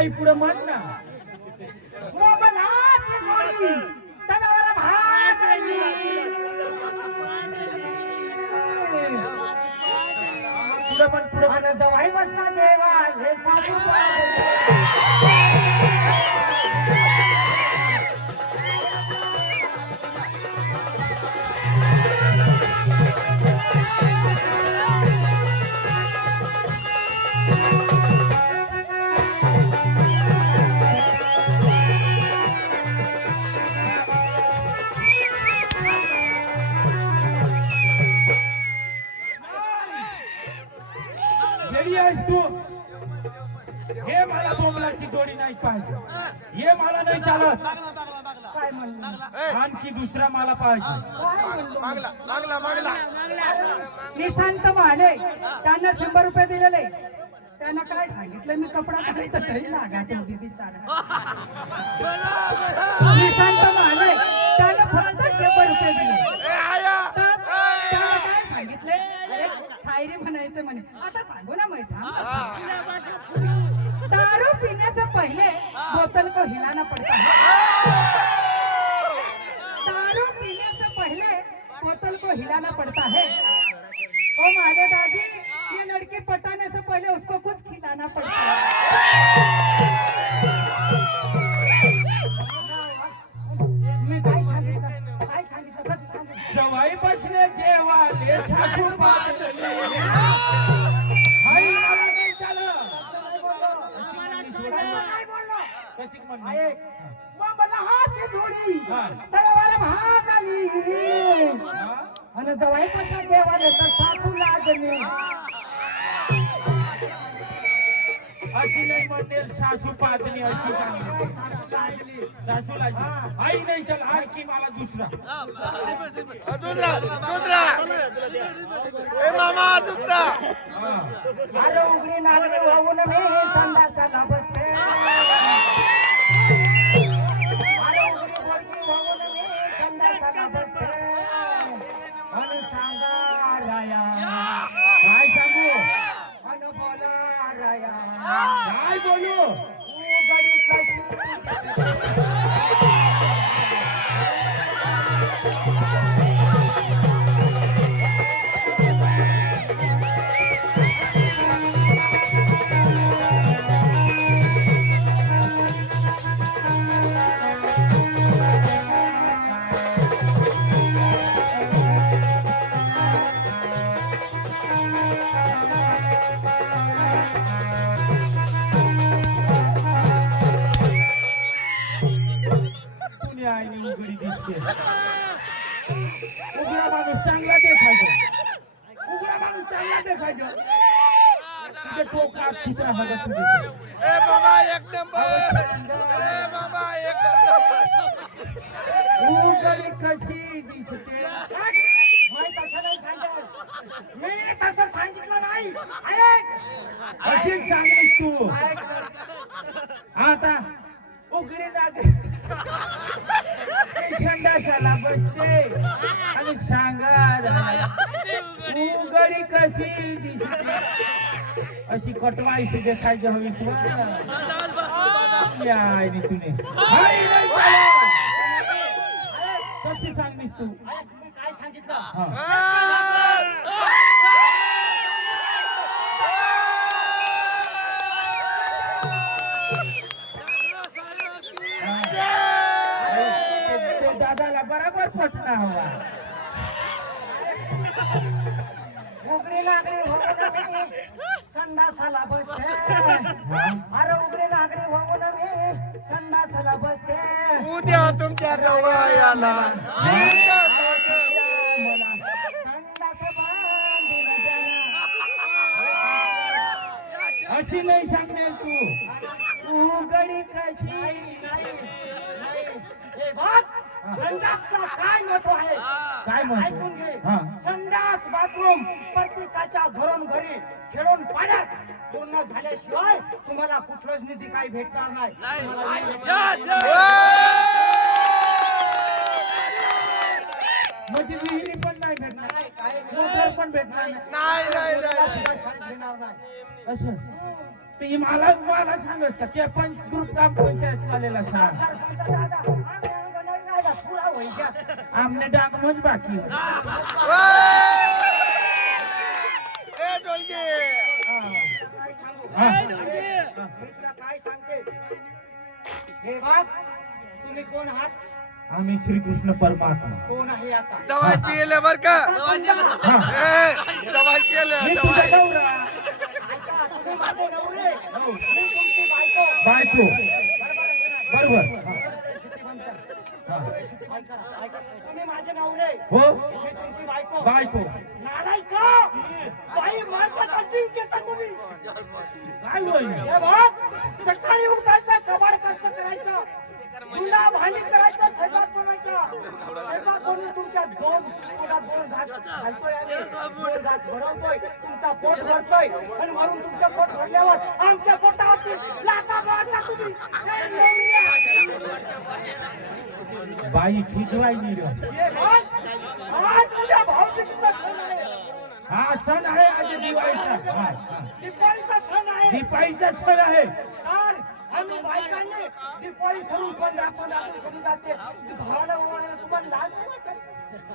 आई पुढे म्हण ना. मोमलाची जोडी. तव्यावर भाजली पुढे पण पुढे आणि जवाई बसना जेवाल हे सासू रेडी आहेस तू? हे मला बोंबलाची जोडी नाही पाहिजे. हे मला नाही चालत. काय म्हणलं? आणखी दुसरा मला पाहिजे. मागला निशांत माले त्यांना शंभर रुपये दिलेले. त्यांना काय सांगितलं? मी कपडा काढायचा काही लागायचे होती बिचारा. निशांत माले त्याला फक्त शंभर रुपये दिले. ए आया. तर त्याला काय सांगितले? अरे सायरी म्हणायचं म्हणे. आता बोतल को हिलाना पड़ता है। दारू पीने से पहले बोतल को हिलाना पड़ता है। ओ माले दादी ये लड़की पटाने से पहले उसको कुछ खिलाना पड़ता तव्यावर भात आली हा? आणि जवाई पासून जेवायला तर सासू लाजणे अशी नाही म्हणेल सासू पातळी अशी सांगेल. सासूला आई नाही चल आणखी मला दुसरा दुसरा दुसरा ए मामा दुसरा. अरे उघडी नागरी वाहून मी संडासाला बसते काय बोलू उघडी कशी कुणी उघडा माणूस चांगला देखायचो. उघडा माणूस चांगला देखायचो. तुझे टोका तिसरा हवा तुझे ए मामा एक नंबर. ए मामा एक नंबर. उघडी कशी दिसते? माहीत असं नाही सांगत मी तसं सांगितलं नाही. ऐक. अशीच सांगलीस तू. आता उघडी नाग संडासाला बसते आणि सांगार उघडी कशी दिसते? अशी कटवायची देखायची हवीस या आईने तुने. कशी सांगलीस तू? काय सांगितलं? पटला हवा उघडी लाकडी होऊन मी संडासाला बसते. अरे उघडी लाकडी होऊन मी संडासाला बसते. उद्या तुमच्या संडास बांधून द्या. अशी नाही सांगणार तू. उघडी कशी? हे बघ, संडासला काय महत्त्व आहे? काय ऐकून घे. हा. संडास बाथरूम प्रत्येकाच्या घरून घरी खेळून पाण्यात. पूर्ण झाल्याशिवाय तुम्हाला कुठलंच निधी काही भेटणार नाही. तुम्हाला नाही भेटणार. म्हणजे विहिरी पण नाही भेटणार. नाही, काय नाही. मोटर पण भेटणार नाही. नाही नाही नाही. सुद्धा शाळेत घेणार नाही. असं. ते मला मला सांगस का? ते पण ग्रुप काम पंचायत वालेला सांग. सरपंच दादा आम्ही अंगणवाडी नाही का? पुरा व्हायच्या. आमने डाक म्हणजे बाकी. ए डोलगे! काय सांगू हा. मी तुला काय सांगते? हे बाप तुम्ही कोण आहात? आम्ही श्रीकृष्ण परमात्मा. कोण आहे आता? बर का? समजा. ए दवाई केलं मी तुझा दवाई गौरा ऐका, तुम्ही माझे नवरे मी तुमची बायको बायको बरोबर आहे का नाही? बरोबर शिट्टी बंद करा. हा. शिट्टी बंद ऐका, तुम्ही माझे नवरे. हो? मी तुमची बायको. बायको. नालाय का बाई माणसाचा जीव घेता तुम्ही. काय होईल हे बघ सकाळी उठायचं कबाड कष्ट करायचं धुणा भांडी करायचं स्वयंपाक बनवायचा. स्वयंपाक बनवून तुमच्या दोन पोटात दोन घास घालतोय. दोन घास भरवतोय. तुमचा पोट भरतोय. आणि वरून तुमचं बाई खिजवाय नाही हे सण आहे. हा आज दिवाळीचा. दिवाळीचा सण आहे. दिपाळीचा सण आहे. आम्ही बायकांनी दिवाळी सरून पंधरा पंधरा दिवसांनी जाते. भावाला ओवाळायला तुम्हाला लाज नाही वाटत?